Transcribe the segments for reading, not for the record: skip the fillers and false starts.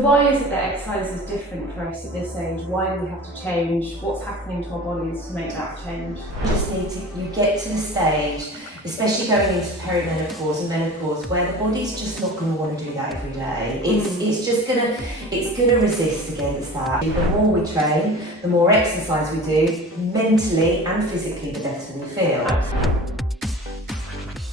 So why is it that exercise is different for us at this age? Why do we have to change? What's happening to our bodies to make that change? You get to the stage, especially going into perimenopause and menopause, where the body's just not going to want to do that every day. It's gonna resist against that. The more we train, the more exercise we do, mentally and physically, the better we feel.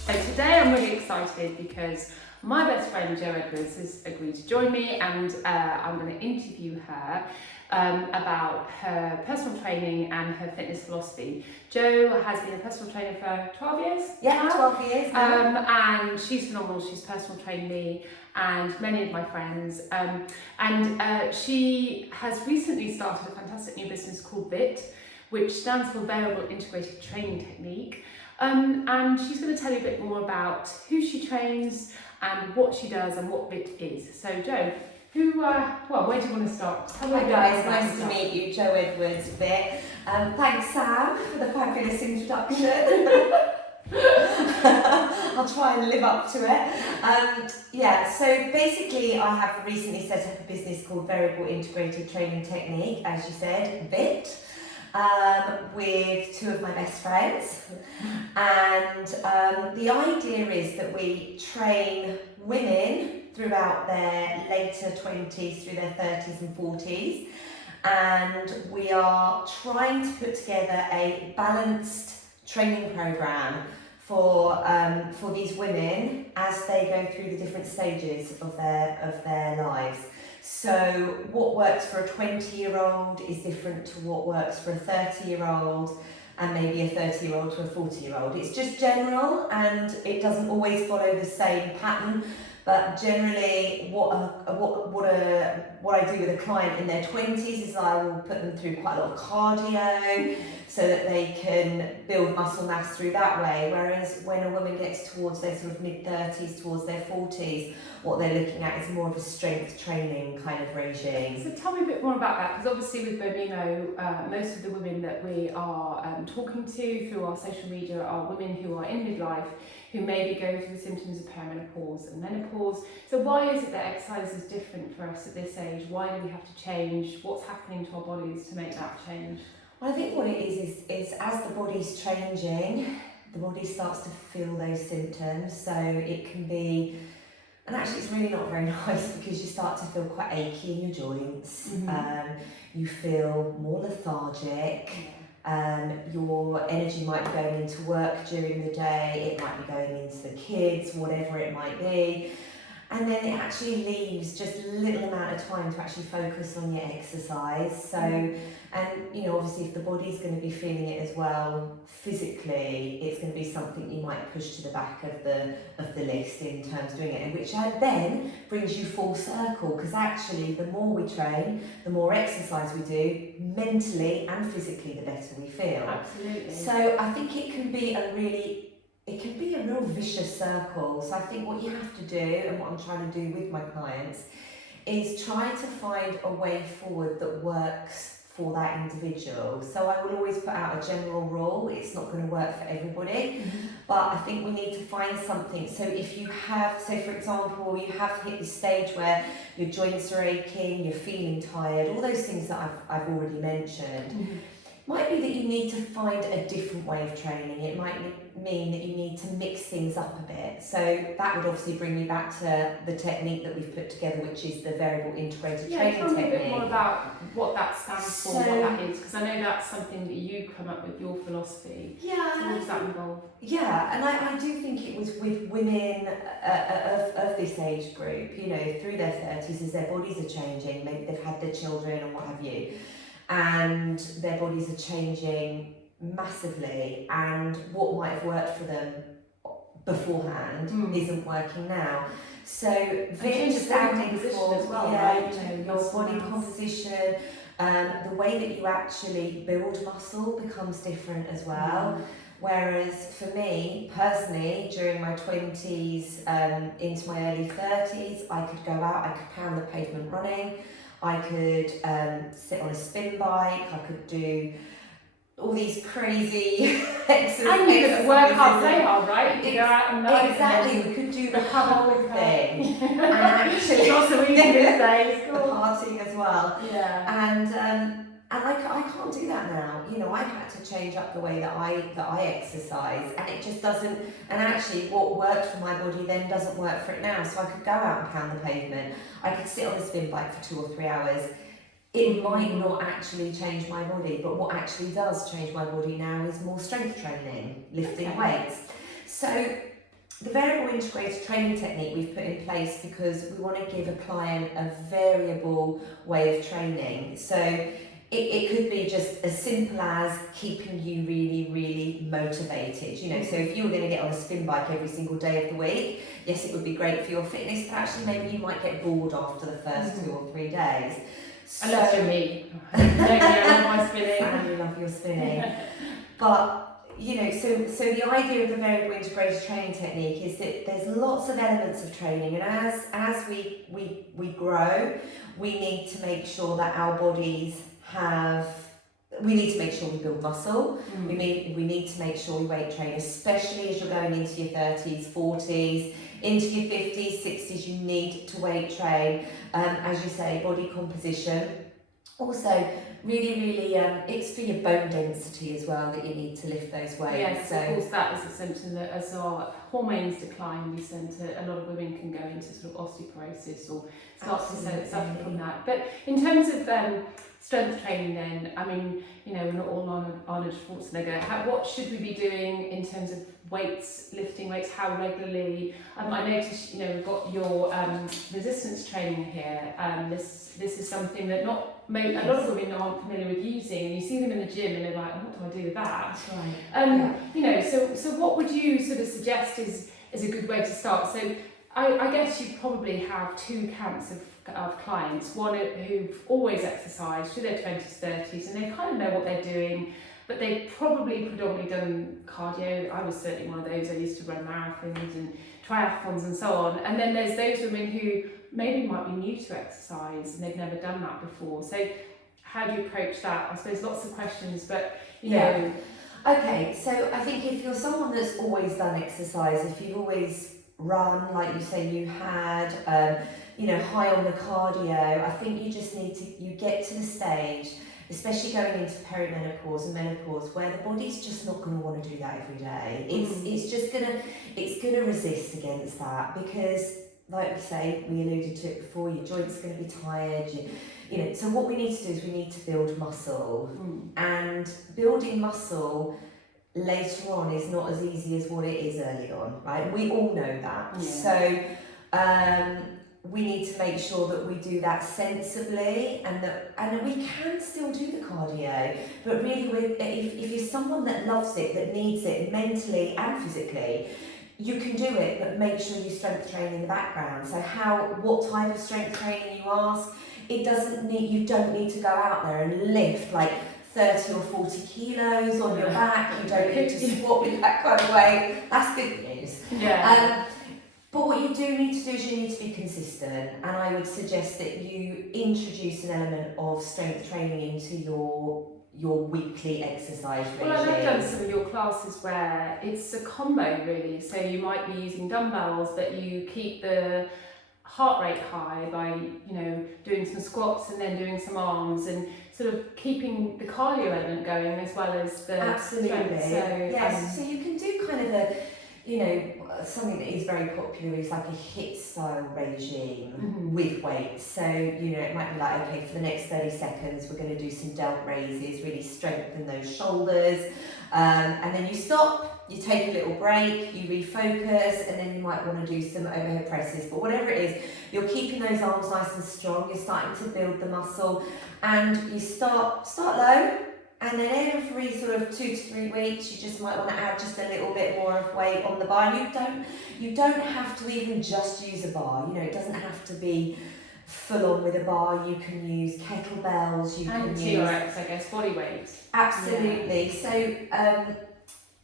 So today I'm really excited because my best friend Jo Edwards has agreed to join me, and I'm going to interview her about her personal training and her fitness philosophy. Jo has been a personal trainer for 12 years. Yeah, now. 12 years now. And she's phenomenal. She's personal trained me and many of my friends. She has recently started a fantastic new business called ViTT, which stands for Variable Integrated Training Technique. And she's going to tell you a bit more about who she trains and what she does and what ViTT is. So Jo, where do you want to start? Hi guys, nice to meet you, Jo Edwards, ViTT. Thanks Sam for the fabulous introduction. I'll try and live up to it. So basically I have recently set up a business called Variable Integrated Training Technique, as you said, ViTT. With two of my best friends, and the idea is that we train women throughout their later 20s through their 30s and 40s, and we are trying to put together a balanced training program for these women as they go through the different stages of their lives. So what works for a 20-year-old is different to what works for a 30-year-old, and maybe a 30-year-old to a 40-year-old. It's just general, and it doesn't always follow the same pattern. But generally, what I do with a client in their 20s is I will put them through quite a lot of cardio so that they can build muscle mass through that way. Whereas when a woman gets towards their sort of mid-30s, towards their 40s, what they're looking at is more of a strength training kind of regime. So tell me a bit more about that, because obviously with Bonino, most of the women that we are talking to through our social media are women who are in midlife, who maybe go through the symptoms of perimenopause and menopause. So why is it that exercise is different for us at this age? Why do we have to change? What's happening to our bodies to make that change? Well, I think what it is as the body's changing, the body starts to feel those symptoms. So it can be, and actually it's really not very nice, because you start to feel quite achy in your joints. You feel more lethargic. Your energy might be going into work during the day, it might be going into the kids, whatever it might be. And then it actually leaves just a little amount of time to actually focus on your exercise. So, and obviously if the body's going to be feeling it as well, physically, it's going to be something you might push to the back of the list in terms of doing it, and which then brings you full circle, because actually the more we train, the more exercise we do, mentally and physically, the better we feel. Absolutely. So I think it can be a real vicious circle. So I think what you have to do, and what I'm trying to do with my clients, is try to find a way forward that works for that individual. So I will always put out a general rule. It's not going to work for everybody, but I think we need to find something. So if you have, so for example, you have hit the stage where your joints are aching, you're feeling tired, all those things that I've already mentioned, might be that you need to find a different way of training. It might mean that you need to mix things up a bit. So that would obviously bring me back to the technique that we've put together, which is the variable integrated training technique. Tell me a bit more about what that stands for, what that is, because I know that's something that you come up with, your philosophy. Yeah. So what does that involve? Yeah, and I do think it was with women of this age group, through their 30s, as their bodies are changing, maybe they've had their children or what have you, and their bodies are changing massively, and what might have worked for them beforehand isn't working now. So ViTT standing for as well, your body composition, the way that you actually build muscle becomes different as well. Whereas for me personally, during my 20s into my early 30s, I could go out, I could pound the pavement running, I could sit on a spin bike, I could do all these crazy exercises. And you could work hard, play hard, right? You could go out and night. Exactly, we could do the whole thing. And It's also easy these days. the partying as well. Yeah. And I can't do that now. You know, I've had to change up the way that I exercise, and it just doesn't. And actually, what worked for my body then doesn't work for it now. So I could go out and pound the pavement. I could sit on the spin bike for 2 or 3 hours. It might not actually change my body, but what actually does change my body now is more strength training, lifting weights. So the variable integrated training technique we've put in place because we want to give a client a variable way of training. So it could be just as simple as keeping you really, really motivated. You know, so if you were going to get on a spin bike every single day of the week, yes, it would be great for your fitness, but actually maybe you might get bored after the first 2 or 3 days. So, unless you're me. I love my spinning. I love your spinning. But, you know, so the idea of the variable integrated training technique is that there's lots of elements of training, and as we grow, we need to make sure that our bodies we need to make sure we build muscle. We need to make sure we weight train, especially as you're going into your 30s, 40s, into your 50s, 60s. You need to weight train. As you say, body composition. Also, really, it's for your bone density as well that you need to lift those weights. Yes, so, of course, that is a symptom that as our hormones decline, we tend to, a lot of women can go into sort of osteoporosis or start to suffer from that. But in terms of strength training then, I mean, you know, we're not all Arnold Schwarzenegger. What should we be doing in terms of weights, lifting weights, how regularly? I noticed, you know, we've got your resistance training here. This is something that a lot of women aren't familiar with using, and you see them in the gym and they're like, what do I do with that? That's right. You know, so what would you sort of suggest is a good way to start? So I guess you probably have 2 camps of clients, one who've always exercised through their 20s, 30s, and they kind of know what they're doing, but they've probably predominantly done cardio. I was certainly one of those. I used to run marathons and triathlons and so on. And then there's those women who maybe might be new to exercise and they've never done that before. So how do you approach that? I suppose lots of questions, but you know. Okay, so I think if you're someone that's always done exercise, if you've always run, like you say you had, you know, high on the cardio, I think you just need to, you get to the stage, especially going into perimenopause and menopause, where the body's just not going to want to do that every day. It's gonna resist against that because, like we say, we alluded to it before, your joints are going to be tired. You know, so what we need to do is we need to build muscle, and building muscle later on is not as easy as what it is early on, right? We all know that. Yeah. So we need to make sure that we do that sensibly, and we can still do the cardio, but really if you're someone that loves it, that needs it mentally and physically, you can do it, but make sure you strength train in the background. So what type of strength training you ask, you don't need to go out there and lift like 30 or 40 kilos on your back. You don't need to squat with that kind of weight. That's good news. Yeah. But what you do need to do is you need to be consistent, and I would suggest that you introduce an element of strength training into your weekly exercise regime. Well, I've done some of your classes where it's a combo really. So you might be using dumbbells, but you keep the heart rate high by, you know, doing some squats and then doing some arms and sort of keeping the cardio element going as well as the Absolutely. strength. So, yes, so you can do kind of a, you know, something that is very popular is like a HIIT style regime with weights. So, you know, it might be like, okay, for the next 30 seconds, we're going to do some delt raises, really strengthen those shoulders. And then you stop, you take a little break, you refocus, and then you might want to do some overhead presses. But whatever it is, you're keeping those arms nice and strong, you're starting to build the muscle, and you start low. And then every sort of 2 to 3 weeks, you just might want to add just a little bit more of weight on the bar. You don't have to even just use a bar. You know, it doesn't have to be full on with a bar. You can use kettlebells. You can use TRX, I guess, body weight. Absolutely. Yeah. So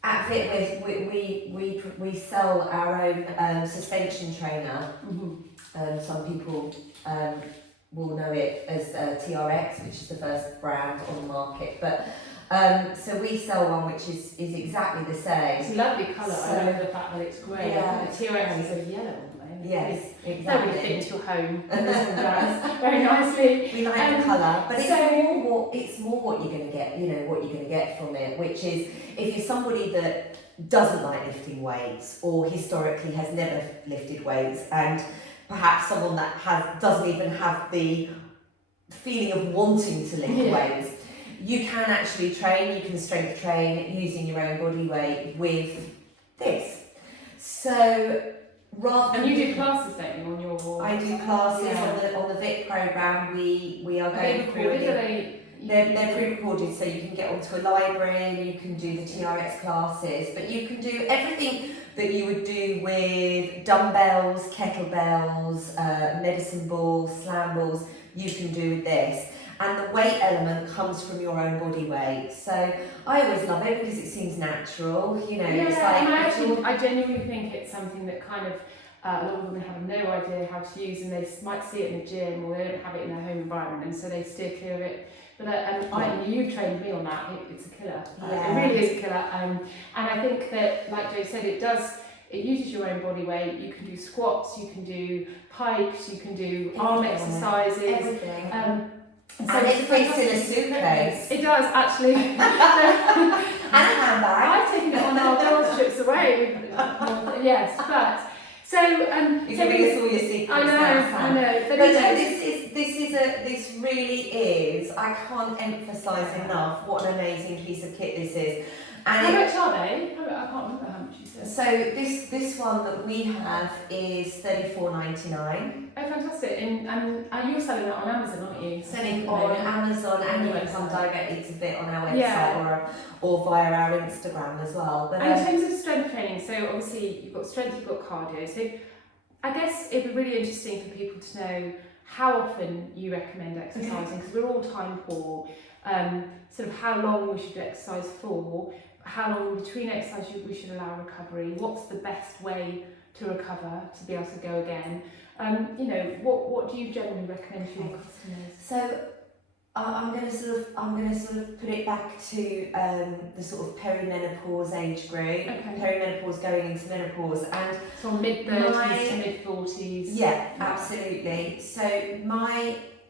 at ViTT, we sell our own suspension trainer. Some people will know it as TRX, which is the first brand on the market. But So we sell one which is exactly the same. It's a lovely colour. So- I love the fact that it's grey. Yeah. The TRX is a yellow one, though. Yes, That would fit exactly. into your home. And this one does very nicely. We like the colour, but so- it's more what you're going to get. You know what you're going to get from it, which is if you're somebody that doesn't like lifting weights or historically has never lifted weights, and perhaps someone that doesn't even have the feeling of wanting to lift weights, you can actually train. You can strength train using your own body weight with this. So rather And you do classes, don't you, on your... I do classes on the ViTT program. We are going through it. They're pre-recorded, so you can get onto a library, you can do the TRX classes, but you can do everything that you would do with dumbbells, kettlebells, medicine balls, slam balls, you can do with this. And the weight element comes from your own body weight. So I always love it because it seems natural, you know. Yeah, it's like and I genuinely think it's something that kind of a lot of women have no idea how to use, and they might see it in the gym or they don't have it in their home environment, and so they steer clear of it. But you've trained me on that. It's a killer. It really is a killer. And I think that, like Jo said, it uses your own body weight. You can do squats, you can do pikes, you can do arm exercises. Everything. So and it fits in a suitcase. It does, actually. And a handbag. I've taken it on our girls' trips away. Yes, but so You're giving us all your secrets. I know. But no, this really is. I can't emphasise enough what an amazing piece of kit this is. And how much are they? I can't remember how much you said. So this one that we have is $34.99. Oh, fantastic! And you're selling that on Amazon, aren't you? Selling on Amazon, and you can come directly to ViTT on our website or via our Instagram as well. But and in terms of strength training, so obviously you've got strength, you've got cardio. So I guess it'd be really interesting for people to know how often you recommend exercising, because we're all time poor. Sort of how long we should exercise for, how long in between exercise we should allow recovery, what's the best way to recover to be able to go again. You know, what do you generally recommend to your customers? So I'm going to sort of put it back to the sort of perimenopause age group. Okay. Perimenopause going into menopause, and so mid-30s to mid-40s. Yeah, absolutely. So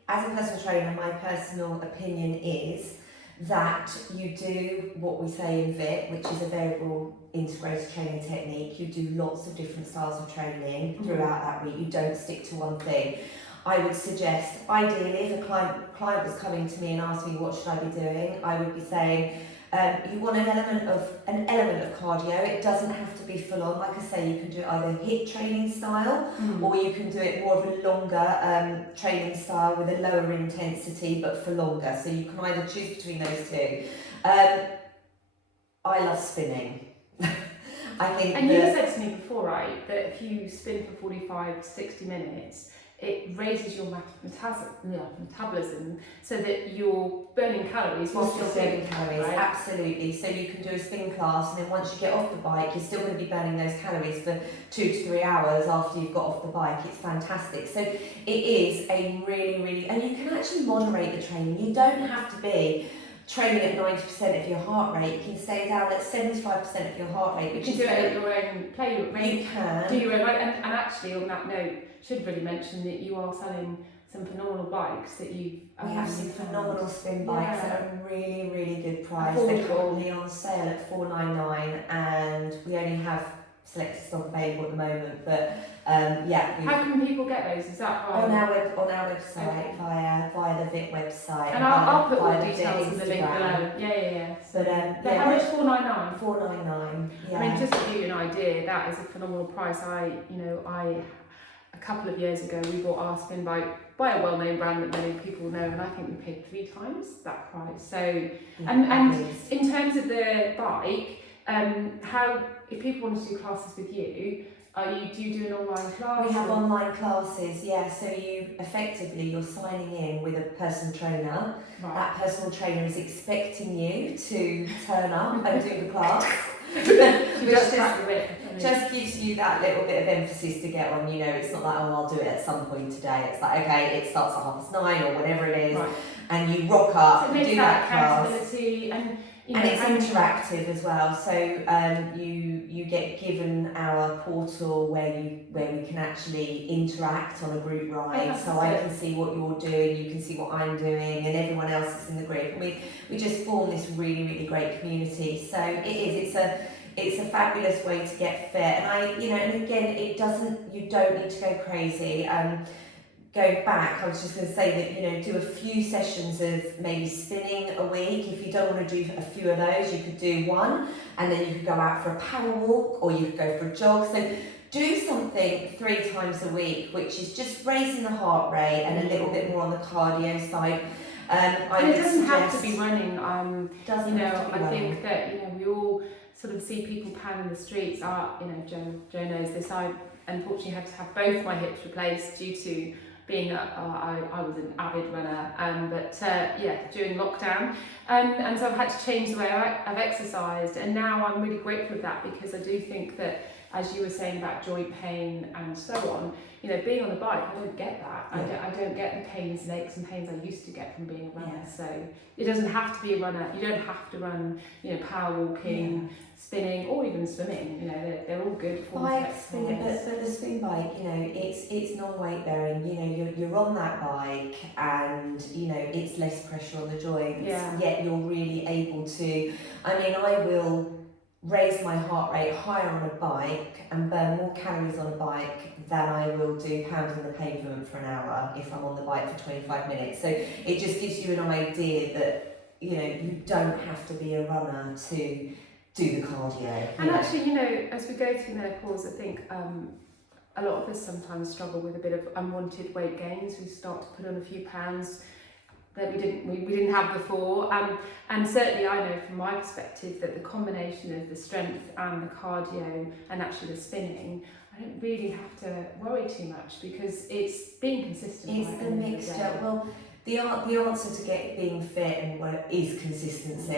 as a personal trainer, my personal opinion is that you do what we say in ViTT, which is a variable integrated training technique. You do lots of different styles of training throughout that week. You don't stick to one thing. I would suggest, ideally, if a client was coming to me and asked me what should I be doing, I would be saying, you want an element of cardio. It doesn't have to be full on. Like I say, you can do either HIIT training style, or you can do it more of a longer training style with a lower intensity but for longer. So you can either choose between those two. I love spinning. I think. And you said to me before, right, that if you spin for 45 to 60 minutes, it raises your metabolism so that you're burning calories whilst you're burning calories, right? Absolutely. So you can do a spin class, and then once you get off the bike, you're still going to be burning those calories for 2 to 3 hours after you've got off the bike. It's fantastic. So it is a really, and you can actually moderate the training. You don't have to be training at 90% of your heart rate. You can stay down at 75% of your heart rate, which you is do it at your own play. You can do your own right. And actually, on that note, should really mention that you are selling some phenomenal bikes that you. We have some phenomenal spin bikes at a really good price. Affordable. They're currently on sale at $4.99, and we only have selected stock available at the moment. But how can people get those? Is that right? On our website, via the ViTT website. And I'll put all the via details in the link below. Yeah. But how much? $4.99. $4.99. Yeah. I mean, just to give you an idea, that is a phenomenal price. A couple of years ago, we bought our spin bike by a well-known brand that many people know, and I think we paid 3 times that price. So, and in terms of the bike, how if people want to do classes with you, do you do an online class? We have online classes, yeah. So you're signing in with a personal trainer. Right. That personal trainer is expecting you to turn up and do the class. Just gives you that little bit of emphasis to get on. You know, it's not like, oh, I'll do it at some point today. It's like, okay, it starts at 9:30 or whatever it is, and you rock up, so it makes do that class. accountability. And you know, and it's interactive as well. So you get given our portal where we can actually interact on a group ride. So I can see what you're doing, you can see what I'm doing, and everyone else that's in the group. And we just form this really, really great community. So it's a fabulous way to get fit. And and again, you don't need to go crazy. Going back, I was just going to say that, do a few sessions of maybe spinning a week. If you don't want to do a few of those, you could do one, and then you could go out for a power walk, or you could go for a jog. So do something 3 times a week, which is just raising the heart rate and a little bit more on the cardio side. And it doesn't have to be running. I think that, we all sort of see people pounding the streets. Joe knows this. I unfortunately had to have both my hips replaced due to being I was an avid runner, during lockdown, and so I've had to change the way I've exercised, and now I'm really grateful for that, because I do think that, as you were saying about joint pain and so on, being on the bike, I don't get that. I don't get the pains and aches and pains I used to get from being a runner. Yeah. So it doesn't have to be a runner. You don't have to run, power walking, spinning, or even swimming. They're all good forms of exercise. But the spin bike, it's non-weight bearing. You're on that bike, and it's less pressure on the joints. Yeah. Yet you're really able to. I will raise my heart rate higher on a bike and burn more calories on a bike than I will do pounding the pavement for an hour if I'm on the bike for 25 minutes. So it just gives you an idea that you don't have to be a runner to do the cardio. And actually, as we go through menopause, I think a lot of us sometimes struggle with a bit of unwanted weight gains. We start to put on a few pounds that we didn't have before, and certainly I know from my perspective that the combination of the strength and the cardio and actually the spinning, I don't really have to worry too much, because it's being consistent. It's the mixture. Well, the answer to being fit and is consistency.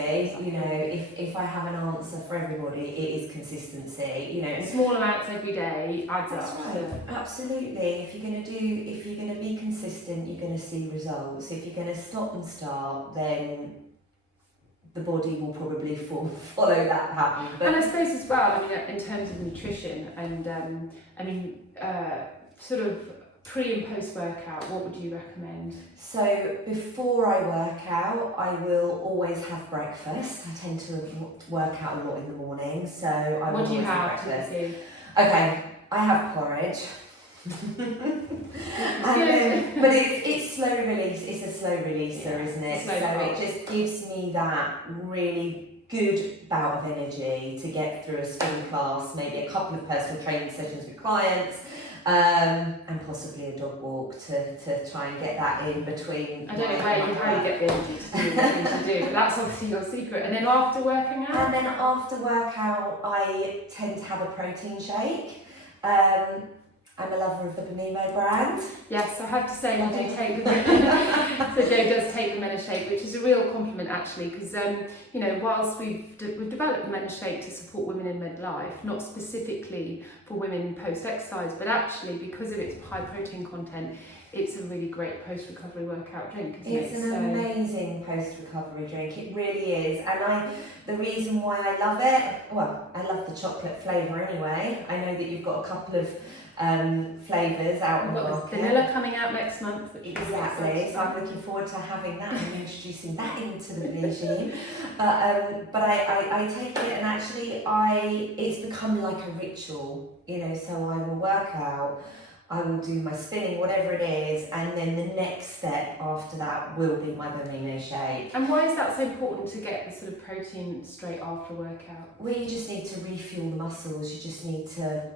If I have an answer for everybody, it is consistency. Small amounts every day adds That's up. right. Absolutely. If you're gonna be consistent, you're gonna see results. If you're gonna stop and start, then the body will probably follow that pattern. And I suppose as well, in terms of nutrition and sort of pre and post workout, what would you recommend? So before I work out, I will always have breakfast. I tend to work out a lot in the morning, so I will always have breakfast. Okay, I have porridge. But it's slow release. It's a slow releaser, isn't it? So it just gives me that really good bout of energy to get through a spin class, maybe a couple of personal training sessions with clients. And possibly a dog walk to try and get that in between. I don't know how you get the energy to do the things you do, but that's obviously your secret. And then after working out? And then after workout, I tend to have a protein shake. I'm a lover of the Bimimo brand. Yes, I have to say you do take the so Joe does take the Menashake, which is a real compliment actually, because whilst we've developed the Menashake to support women in midlife, not specifically for women post-exercise, but actually because of its high protein content, it's a really great post-recovery workout drink, isn't it? It's an amazing post-recovery drink, it really is. And the reason why I love it, well, I love the chocolate flavour anyway. I know that you've got a couple of flavours out on the market. Vanilla coming out next month. Exactly, so I'm looking forward to having that and introducing that into the regime. But I take it, and actually it's become like a ritual, so I will work out, I will do my spinning, whatever it is, and then the next step after that will be my Bimimo shake. And why is that so important to get the sort of protein straight after workout? Well, you just need to refuel the muscles, you just need to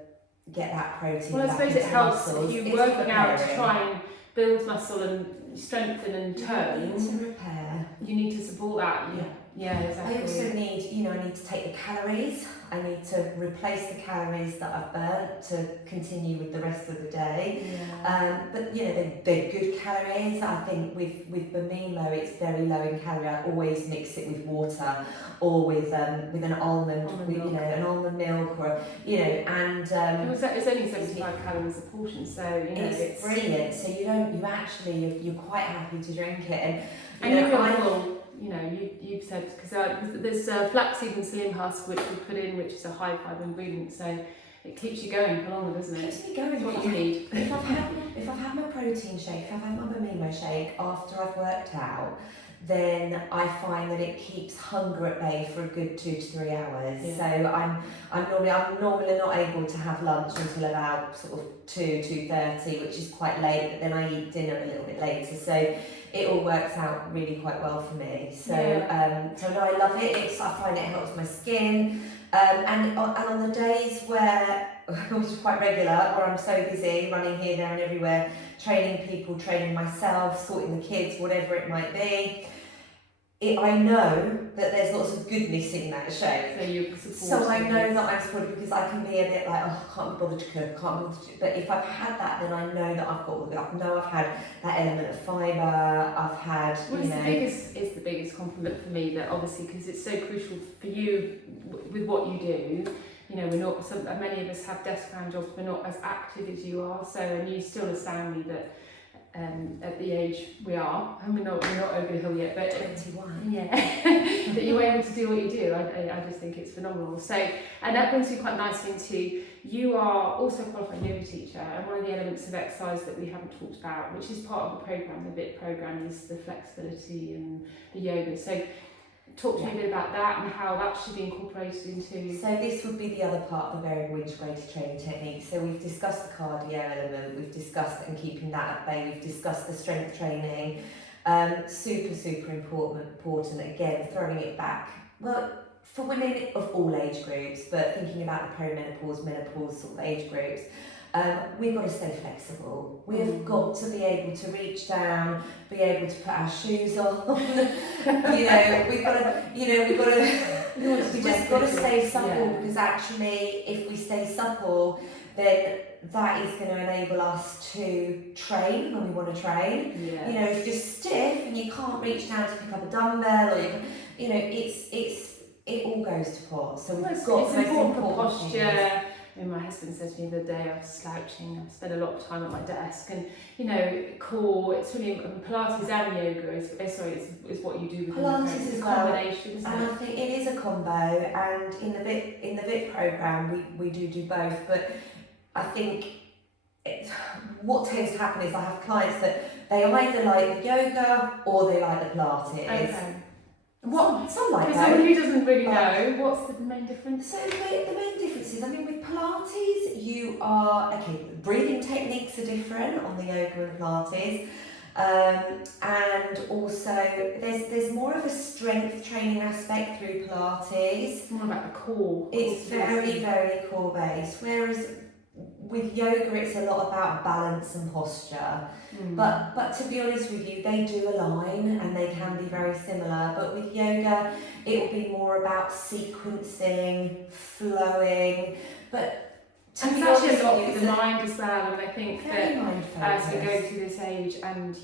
get that protein. Well, I suppose it helps muscles. if you're working out to try and build muscle and strengthen and tone. To repair. You need to support that. Yeah, exactly. I also need, I need to take the calories. I need to replace the calories that I've burnt to continue with the rest of the day. Yeah. But they're good calories. I think with Bimimo, it's very low in calorie. I always mix it with water or with an almond an almond milk, or and it's only 75 calories a portion, so it's brilliant. So you're quite happy to drink it, and you're full. you've said, because there's flaxseed and psyllium husk which we put in, which is a high fibre ingredient, so it keeps you going for longer, doesn't it? It keeps me going. It's what you need. If I've had my protein shake, if I've had my Mimo shake after I've worked out, then I find that it keeps hunger at bay for a good 2 to 3 hours. Yeah. So I'm normally not able to have lunch until about sort of 2:30, which is quite late. But then I eat dinner a little bit later, so it all works out really quite well for me. So so no, I love it. I find it helps my skin. And on the days where, which is quite regular, where I'm so busy running here, there and everywhere, training people, training myself, sorting the kids, whatever it might be, I know that there's lots of goodness in that shake. So you support. So I know that I'm supported, because I can be a bit like, oh, I can't be bothered to cook, can't be bothered to. But if I've had that, then I know that I've got all of it. I know I've had that element of fibre. I've had. Well, it's the biggest compliment for me, that obviously, because it's so crucial for you with what you do. We're not. Many of us have desk-bound jobs. We're not as active as you are. So, and you still astound me that. At the age we are, and we're not over the hill yet, but 21. Yeah, that you're able to do what you do. I just think it's phenomenal. So, and that brings me quite nicely into, you are also a qualified yoga teacher, and one of the elements of exercise that we haven't talked about, which is part of the program, the ViTT program, is the flexibility and the yoga. So, talk to me a bit about that and how that should be incorporated into. So this would be the other part of the variable integrated training technique. So we've discussed the cardio element, we've discussed and keeping that at bay, we've discussed the strength training. Super important. Again, throwing it back. Well, for women of all age groups, but thinking about the perimenopause, menopause sort of age groups. We've got to stay flexible. We've got to be able to reach down, be able to put our shoes on. we just got to stay supple, because actually, if we stay supple, then that is going to enable us to train when we want to train. Yeah. If you're stiff and you can't reach down to pick up a dumbbell, or it all goes to pot. So we've got it's the most important for important posture. things. My husband said to me the other day, I was slouching, I spent a lot of time at my desk, and core, it's really Pilates and yoga is what you do with Pilates as well, combination, isn't and it? I think it is a combo. And in the ViTT program, we do both. But I think what tends to happen is I have clients that they either like the yoga or they like the Pilates. Okay. Some like for that. someone who doesn't really know, what's the main difference? So the main difference is, with Pilates, you are, breathing techniques are different on the yoga and Pilates. And also there's more of a strength training aspect through Pilates. It's more about the core. It's very core based, whereas with yoga it's a lot about balance and posture. But to be honest with you, they do align and they can be very similar. But with yoga, it will be more about sequencing, flowing. But to and be it's honest actually a lot with you, for the mind as well. And I think very that mindful, as we yes. go through this age, and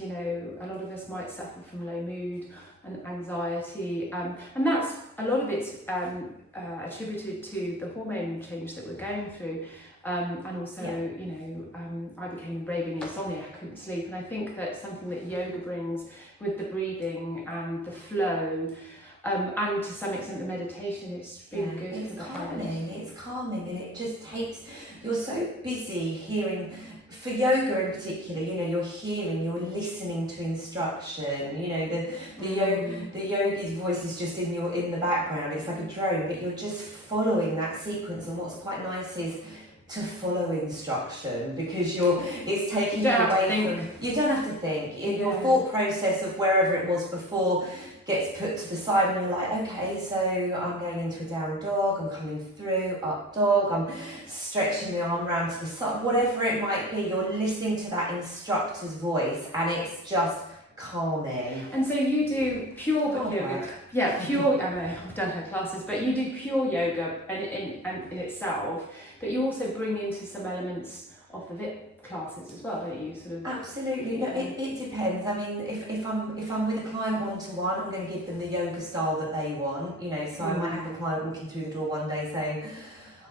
a lot of us might suffer from low mood and anxiety, and that's a lot of it's attributed to the hormone change that we're going through. And also, I became raving insomnia, I couldn't sleep, and I think that something that yoga brings with the breathing and the flow, and to some extent the meditation, is really good. It's calming, and it just takes, you're so busy hearing, for yoga in particular, you're listening to instruction, the yogi's voice is just in the background, it's like a drone, but you're just following that sequence. And what's quite nice is to follow instruction, because it's taking you away from, you don't have to think. In your thought process of wherever it was before gets put to the side, and you're like, okay, so I'm going into a down dog, I'm coming through, up dog, I'm stretching the arm round to the side, whatever it might be, you're listening to that instructor's voice, and it's just calming. And so you do pure yoga. Yeah, pure. I mean, I've done her classes, but you do pure yoga in itself. But you also bring into some elements of the ViTT classes as well, don't you? Absolutely. No, it depends. If I'm with a client one-to-one, I'm going to give them the yoga style that they want. So I might have a client walking through the door one day saying,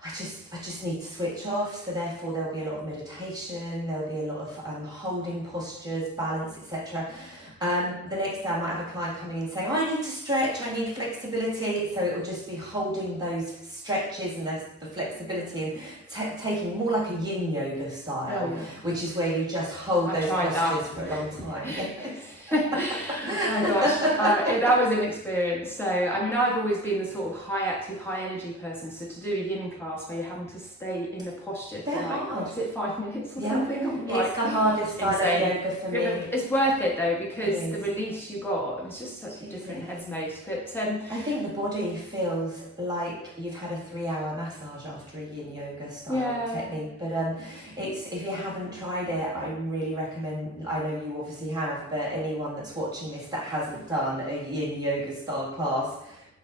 I just need to switch off. So therefore there'll be a lot of meditation. There'll be a lot of holding postures, balance, etc. The next day I might have a client coming in saying, oh, I need to stretch, I need flexibility. So it will just be holding those stretches and the flexibility and taking more like a yin yoga style, which is where you just hold those postures for a long time. Oh my gosh, that was an experience. So, I mean, I've always been the sort of high active, high energy person. So to do a yin class where you're having to stay in the posture for like, is it 5 minutes or something? It's the hardest style of yoga for me. It's worth it though, because the release you got, it was just such a different headspace. But I think the body feels like you've had a 3-hour massage after a yin yoga style technique. But if you haven't tried it, I really recommend, I know you obviously have, but anyone that's watching this that hasn't done a yin yoga style class,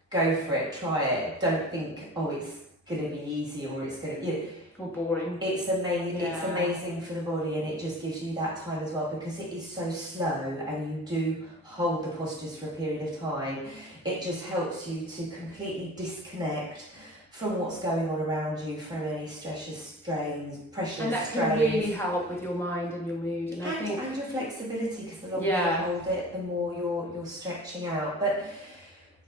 go for it, try it. Don't think, oh, it's going to be easy or it's going to, or boring. It's amazing. It's amazing for the body, and it just gives you that time as well, because it is so slow and you do hold the postures for a period of time. It just helps you to completely disconnect from what's going on around you, from any stresses, strains, pressures, and that strains. can really help with your mind and your mood, and your flexibility, because the longer you hold it, the more you're stretching out. But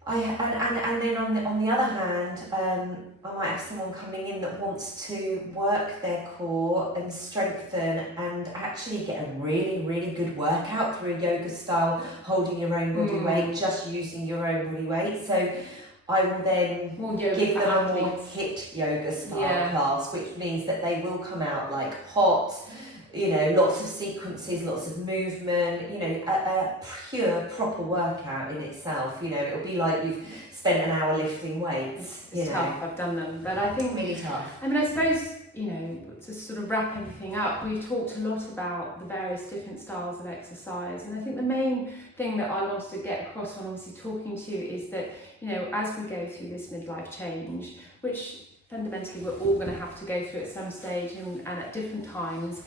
and then on the other hand, I might have someone coming in that wants to work their core and strengthen and actually get a really, really good workout through a yoga style, holding your own body weight, just using your own body weight. So I will then give them a more HIIT yoga style class, which means that they will come out like hot, lots of sequences, lots of movement, a pure, proper workout in itself. It'll be like you've spent an hour lifting weights. It's tough, I've done them, but I think really tough. I mean, I suppose, to sort of wrap everything up, we've talked a lot about the various different styles of exercise, and I think the main thing that I wanted to get across when obviously talking to you is that, as we go through this midlife change, which fundamentally we're all going to have to go through at some stage and at different times,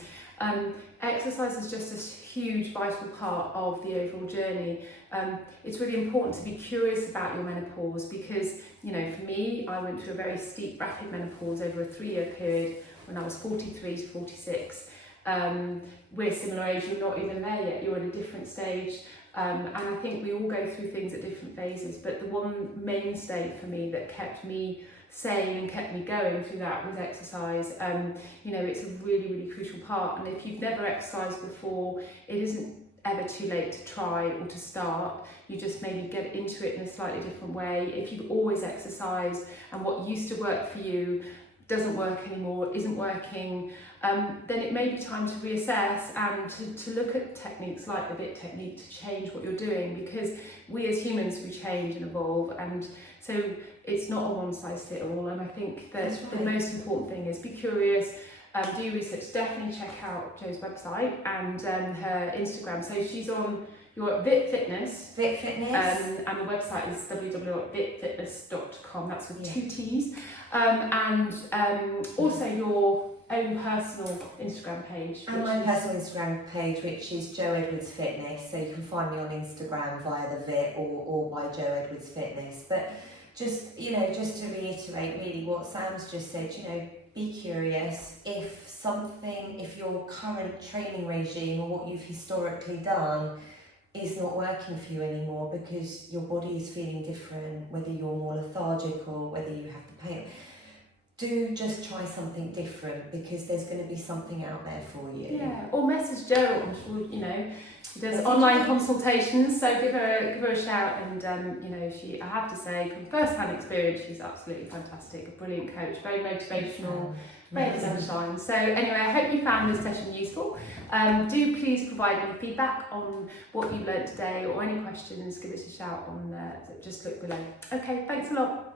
exercise is just a huge vital part of the overall journey. It's really important to be curious about your menopause, because for me, I went through a very steep rapid menopause over a 3-year period when I was 43 to 46. We're similar age, you're not even there yet, you're at a different stage, and I think we all go through things at different phases, but the one mainstay for me that kept me sane and kept me going through that was exercise. It's a really, really crucial part, and if you've never exercised before, it isn't ever too late to try or to start. You just maybe get into it in a slightly different way. If you've always exercised and what used to work for you doesn't work anymore, isn't working, then it may be time to reassess and to look at techniques like the ViTT technique to change what you're doing, because we as humans, we change and evolve, and so it's not a one-size-fits-all. And I think that the most important thing is be curious, do your research. Definitely check out Jo's website and her Instagram. So she's on your ViTT Fitness. ViTT Fitness. And the website is www.vitfitness.com. That's with 2 T's. And also your own personal Instagram page. And my personal Instagram page, which is Jo Edwards Fitness. So you can find me on Instagram via the ViTT or by Jo Edwards Fitness. But just to reiterate really what Sam's just said, be curious. If your current training regime or what you've historically done is not working for you anymore because your body is feeling different, whether you're more lethargic or whether you have the pain, do just try something different, because there's going to be something out there for you. Yeah, or message Jo. I'm sure there's online consultations, so give her a shout. And I have to say, from first-hand experience, she's absolutely fantastic, a brilliant coach, very motivational, very sunshine. So anyway, I hope you found this session useful. Do please provide any feedback on what you learned today, or any questions, give us a shout on just look below. Okay, thanks a lot.